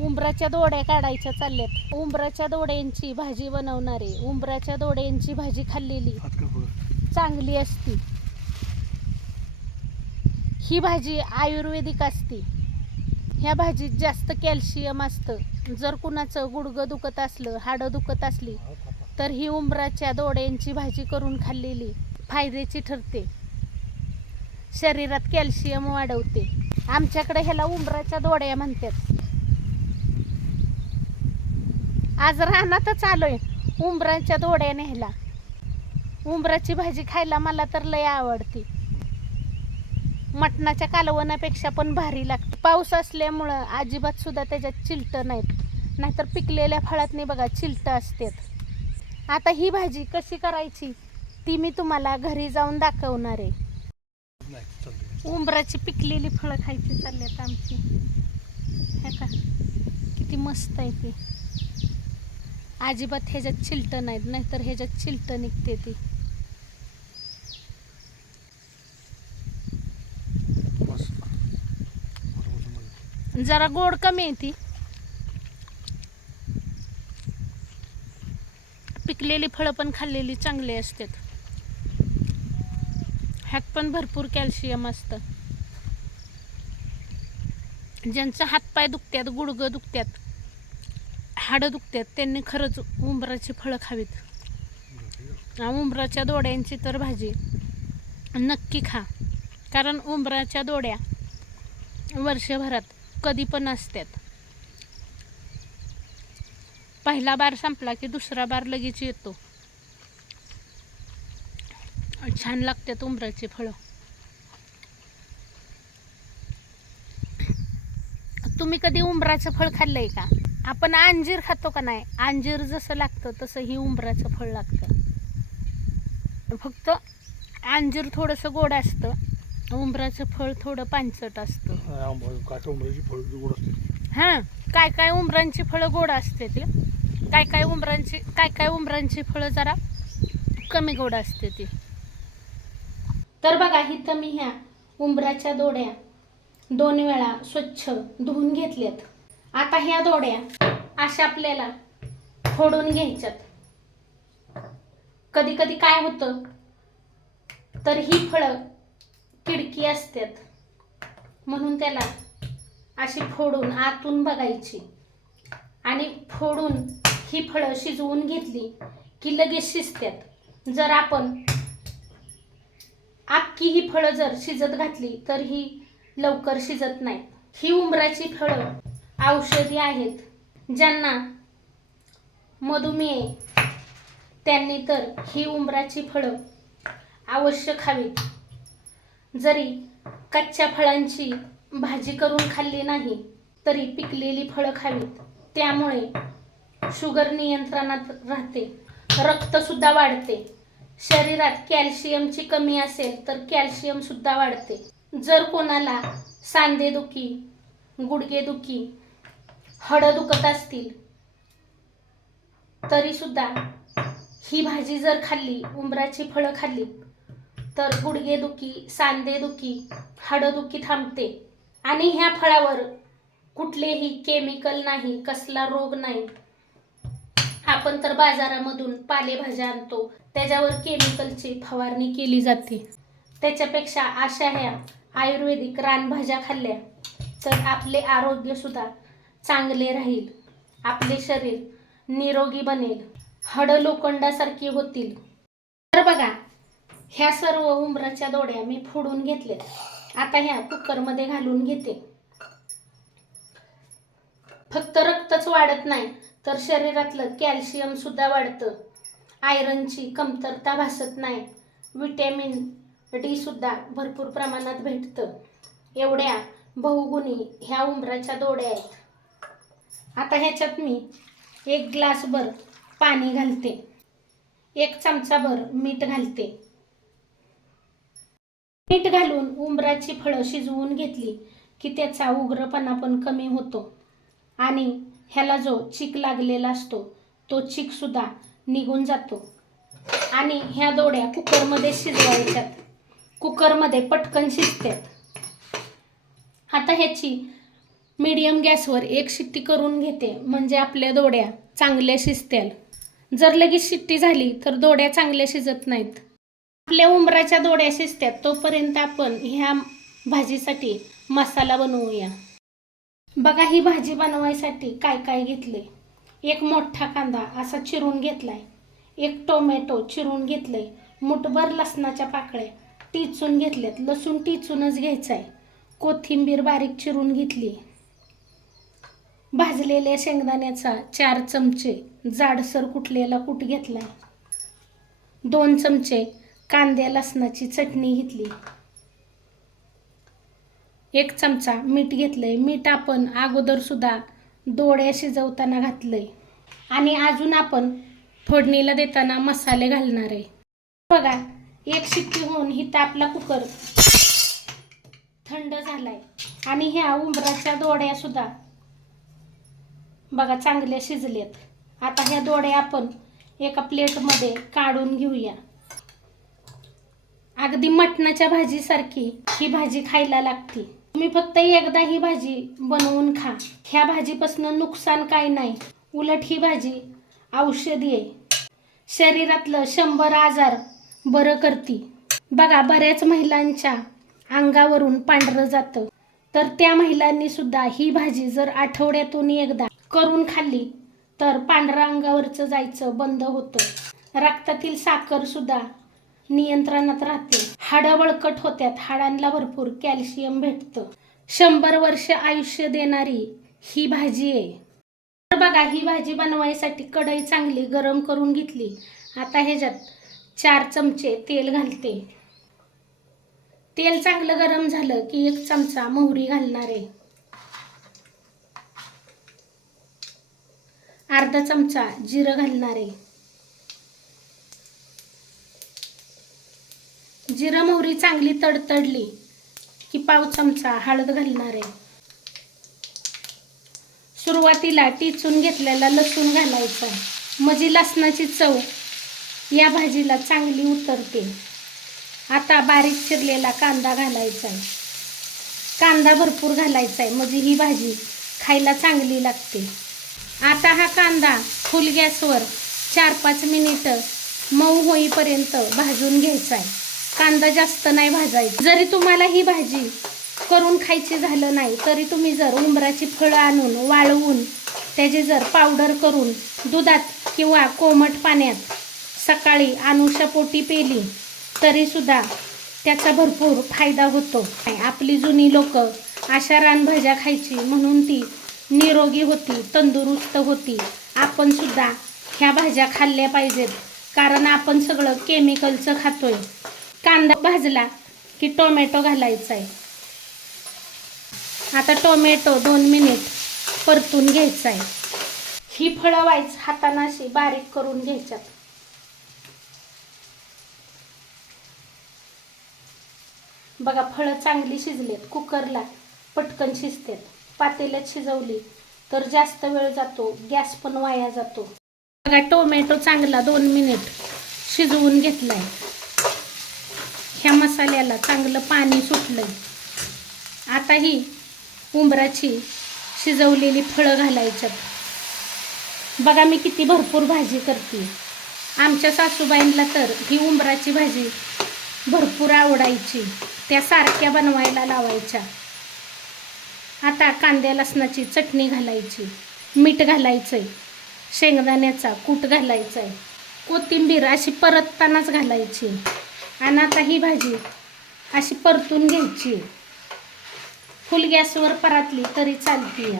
उंबराच्या दोड्या काढायच्या चालल्यात. उंबराच्या दोड्यांची भाजी बनवणारे उंबराच्या दोड्यांची भाजी खाल्लेली चांगली असती. ही भाजी आयुर्वेदिक असते. ह्या भाजीत जास्त कॅल्शियम असतं. जर कुणाचं गुडघं दुखत असलं हाडं दुखत असली तर ही उंबराच्या दोड्यांची भाजी करून खाल्लेली फायद्याची ठरते. शरीरात कॅल्शियम वाढवते. आमच्याकडे ह्याला उंबराच्या दोड्या म्हणतात. आज रानातच आलोय उंबराच्या दोड्या न्यायला. उंबराची भाजी खायला मला तर लय आवडते. मटणाच्या कालवणापेक्षा पण भारी लागते. पाऊस असल्यामुळं अजिबात सुद्धा त्याच्यात चिलट नाहीत. नाहीतर पिकलेल्या फळातनी बघा चिलट असतात. आता ही भाजी कशी करायची ती मी तुम्हाला घरी जाऊन दाखवणार आहे. उंबराची पिकलेली फळं खायची चालल्यात आमची. हे का किती मस्त आहे ती. अजिबात ह्याच्यात चिलट नाहीत नाहीतर ह्याच्यात चिलट निघते ती. जरा गोड कमी आहे ती. पिकलेली फळं पण खाल्लेली चांगली असतात. ह्यात पण भरपूर कॅल्शियम असतं. ज्यांचं हातपाय दुखतात गुडघं दुखतात हाडं दुखतात त्यांनी खरंच उंबराची फळं खावीत. उंबराच्या दोड्यांची तर भाजी नक्की खा. कारण उंबराच्या दोड्या वर्षभरात कधी पण असतात. पहिला बार संपला की दुसरा बार लगेच येतो. छान लागतात उंबराची फळं. तुम्ही कधी उंबराचं फळ खाल्लंय का? आपण अंजीर खातो का नाही? अंजीर जसं लागतं तसं ही उंबराचं फळ लागतं. फक्त अंजीर थोडंसं गोड असतं उंबराचं फळ थोडं पांचट असतं. हां काय काय उंबरांची फळं गोड असते ती? काय काय उंबरांची काय काय उंबरांची फळं जरा कमी गोड असते ती? तर बघा इथं मी ह्या उंबराच्या दोड्या दोन वेळा स्वच्छ धुवून घेतल्यात. आता ह्या दोड्या अशा आपल्याला फोडून घ्यायच्यात. कधी कधी काय होतं? तर ही फळं किडकी असतात. म्हणून त्याला अशी फोडून आतून बघायची. आणि फोडून ही फळं शिजवून घेतली की लगेच शिजतात. जर आपण अख्खी ही फळं जर शिजत घातली तर ही लवकर शिजत नाही ही उंबराची फळं औषधी आहेत. ज्यांना मधुमेह त्यांनी तर ही उंबराची फळं अवश्य खावीत. जरी कच्च्या फळांची भाजी करून खाल्ली नाही तरी पिकलेली फळं खावीत. त्यामुळे शुगर नियंत्रणात राहते. रक्तसुद्धा वाढते. शरीरात कॅल्शियमची कमी असेल तर कॅल्शियम सुद्धा वाढते. जर कोणाला सांधेदुखी गुडघेदुखी हडं दुखत असतील तरी सुद्धा ही भाजी जर खाल्ली उंबराची फळं खाल्ली तर गुडघेदुखी सांधेदुखी हाडंदुखी थांबते. आणि ह्या फळावर कुठलेही केमिकल नाही कसला रोग नाही. आपण तर बाजारामधून पालेभाज्या आणतो त्याच्यावर केमिकलची फवारणी केली जाते. त्याच्यापेक्षा अशा ह्या आयुर्वेदिक रानभाज्या खाल्ल्या तर आपले आरोग्य सुद्धा चांगले राहील. आपले शरीर निरोगी बनेल. हडं लोखंडासारखी होतील. तर बघा ह्या सर्व उंबराच्या दोड्या मी फोडून घेतल्यात. आता ह्या कुकरमध्ये घालून घेते. फक्त रक्तच वाढत नाही तर शरीरातलं कॅल्शियम सुद्धा वाढतं. आयरनची कमतरता भासत नाही. विटॅमिन डी सुद्धा भरपूर प्रमाणात भेटतं. एवढ्या बहुगुणी ह्या उंबराच्या दोड्या आहेत. आता ह्याच्यात मी एक ग्लासभर पाणी घालते. एक चमचाभर मीठ घालते. मीठ घालून उंबराची फळं शिजवून घेतली की त्याचा उग्रपणा पण कमी होतो. आणि ह्याला जो चीक लागलेला असतो तो चीक सुद्धा निघून जातो. आणि ह्या दोड्या कुकरमध्ये शिजवायच्यात. कुकरमध्ये पटकन शिजतात आता ह्याची मीडियम गॅसवर एक शिट्टी करून घेते म्हणजे आपल्या दोड्या चांगल्या शिजतील. जर लगेच शिट्टी झाली तर दोड्या चांगल्या शिजत नाहीत. आपल्या उंबराच्या दोड्या शिजतात तोपर्यंत आपण ह्या भाजीसाठी मसाला बनवूया. बघा ही भाजी बनवायसाठी काय काय घेतले? एक मोठा कांदा असा चिरून घेतलाय. एक टोमॅटो चिरून घेतलंय. मुठभर लसणाच्या पाकळ्या टिचून घेतल्यात. लसूण टिचूनच घ्यायचा आहे कोथिंबीर बारीक चिरून घेतली. भाजलेल्या शेंगदाण्याचा चार चमचे जाडसर कुटलेला कूट घेतला. दोन चमचे कांद्या लसणाची चटणी घेतली. एक चमचा मीठ घेतलंय. मीठ आपण अगोदरसुद्धा दोड्या शिजवताना घातलंय. आणि अजून आपण फोडणीला देताना मसाले घालणार आहे. बघा एक शिट्टी होऊन ही आपला कुकर थंड झालाय. आणि ह्या उंबराच्या दोड्यासुद्धा बघा चांगल्या शिजलेत. आता ह्या दोड्या आपण एका प्लेटमध्ये काढून घेऊया. अगदी मटणाच्या भाजीसारखी ही भाजी खायला लागते. तुम्ही फक्त एकदा ही भाजी बनवून खा. ह्या भाजीपासून नुकसान काय नाही. उलट ही भाजी औषधी आहे. शरीरातलं शंभर आजार बरं करते. बघा बऱ्याच महिलांच्या अंगावरून पांढरं जातं. तर त्या महिलांनी सुद्धा ही भाजी जर आठवड्यातून एकदा करून खाल्ली तर पांढऱ्या अंगावरचं जायचं बंद होतं. रक्तातील साखर सुद्धा नियंत्रणात राहते. हाडं बळकट होत्यात हाडांना भरपूर कॅल्शियम भेटतं. शंभर वर्ष आयुष्य देणारी ही भाजी आहे. तर बघा ही भाजी बनवायसाठी कढई चांगली गरम करून घेतली. आता ह्याच्यात चार चमचे तेल घालते. तेल चांगलं गरम झालं की एक चमचा मोहरी घालणार आहे. अर्धा चमचा जिरं घालणार. आहे जिरं मोहरी चांगली तडतडली की पाव चमचा हळद घालणार. आहे सुरुवातीला टिचून घेतलेला लसूण घालायचा. म्हणजे लसणाची चव या भाजीला चांगली उतरते. आता बारीक चिरलेला कांदा घालायचा. आहे कांदा भरपूर घालायचा आहे. म्हणजे ही भाजी खायला चांगली लागते. आता हा कांदा फुल गॅसवर चार पाच मिनिटं मऊ होईपर्यंत भाजून घ्यायचा आहे. कांदा जास्त नाही भाजायचा. जरी तुम्हाला ही भाजी करून खायची झालं नाही तरी तुम्ही जर उंबराची फळं आणून वाळवून त्याची जर पावडर करून दुधात किंवा कोमट पाण्यात सकाळी अनुषापोटी पेली तरीसुद्धा त्याचा भरपूर फायदा होतो. आपली जुनी लोक अशा रानभाज्या खायची म्हणून ती निरोगी होती तंदुरुस्त होती. आपण सुद्धा ह्या भाज्या खाल्ल्या पाहिजेत. कारण आपण सगळं केमिकलचं खातोय. कांदा भाजला की टोमॅटो घालायचा आहे आता टोमॅटो दोन मिनिट परतून घ्यायचा आहे ही फळं व्हायच हातानं अशी बारीक करून घ्यायच्यात. बघा फळं चांगली शिजलेत कुकरला पटकन शिजतात. पातेल्यात शिजवली तर जास्त वेळ जातो गॅस पण वाया जातो. बघा टोमॅटो चांगला दोन मिनिट शिजवून घेतलाय. ह्या मसाल्याला चांगलं पाणी सुटलंय. आता ही उंबराची शिजवलेली फळं घालायच्यात. बघा मी किती भरपूर भाजी करते. आमच्या सासूबाईंना तर ही उंबराची भाजी भरपूर आवडायची. त्या सारख्या बनवायला लावायच्या. आता कांद्या लसणाची चटणी घालायची मीठ घालायचं आहे शेंगदाण्याचा कूट घालायचा आहे कोथिंबीर अशी परततानाच घालायची आणि आता ही भाजी अशी परतून घ्यायची. फुल गॅसवर परातली तरी चालती या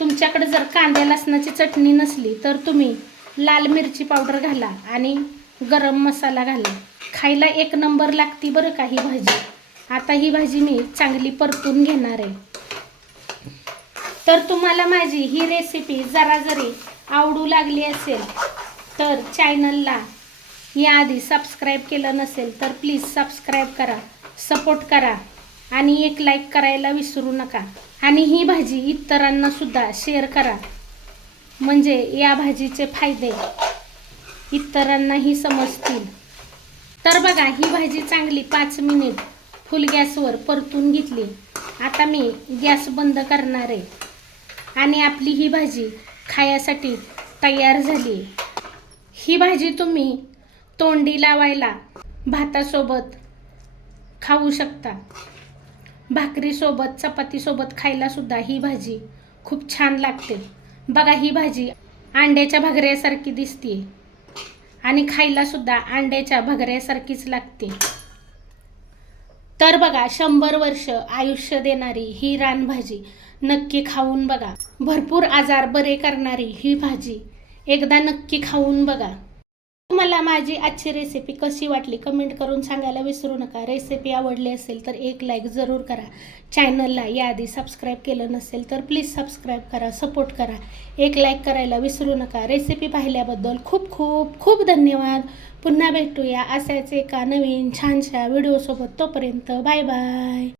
तुमच्याकडे जर कांद्या लसणाची चटणी नसली तर तुम्ही लाल मिरची पावडर घाला आणि गरम मसाला घाला. खायला एक नंबर लागती बरं का ही भाजी. आता ही भाजी मी चांगली परतून घेणार आहे. तर तुम्हाला माझी ही रेसिपी जरा जरी आवडू लागली असेल तर चॅनलला याआधी सबस्क्राईब केलं नसेल तर प्लीज सबस्क्राईब करा सपोर्ट करा आणि एक लाईक करायला विसरू नका. आणि ही भाजी इतरांना सुद्धा शेअर करा. म्हणजे या भाजीचे फायदे इतरांनाही समजतील. तर बघा ही भाजी चांगली पाच मिनिट फुल गॅसवर परतून घेतली. आता मी गॅस बंद करणार आहे. आणि आपली ही भाजी खायासाठी तयार झाली. ही भाजी तुम्ही तोंडी लावायला भातासोबत खाऊ शकता. भाकरीसोबत चपातीसोबत खायलासुद्धा ही भाजी खूप छान लागते. बघा ही भाजी अंड्याच्या भगऱ्यासारखी दिसते आणि खायलासुद्धा अंड्याच्या भगऱ्यासारखीच लागते. तर बघा शंभर वर्ष आयुष्य देणारी ही रानभाजी नक्की खाऊन बघा. भरपूर आजार बरे करणारी ही भाजी एकदा नक्की खाऊन बघा. तुम्हाला माझी आजची रेसिपी कशी वाटली? कमेंट करून सांगायला विसरू नका. रेसिपी आवडली असेल तर एक लाईक जरूर करा. चॅनलला याआधी सबस्क्राईब केलं नसेल तर प्लीज सबस्क्राईब करा सपोर्ट करा. एक लाईक करायला विसरू नका. रेसिपी पाहिल्याबद्दल खूप खूप खूप धन्यवाद. पुन्हा भेटूया असायचे एका नवीन छानशा व्हिडिओसोबत तोपर्यंत बाय बाय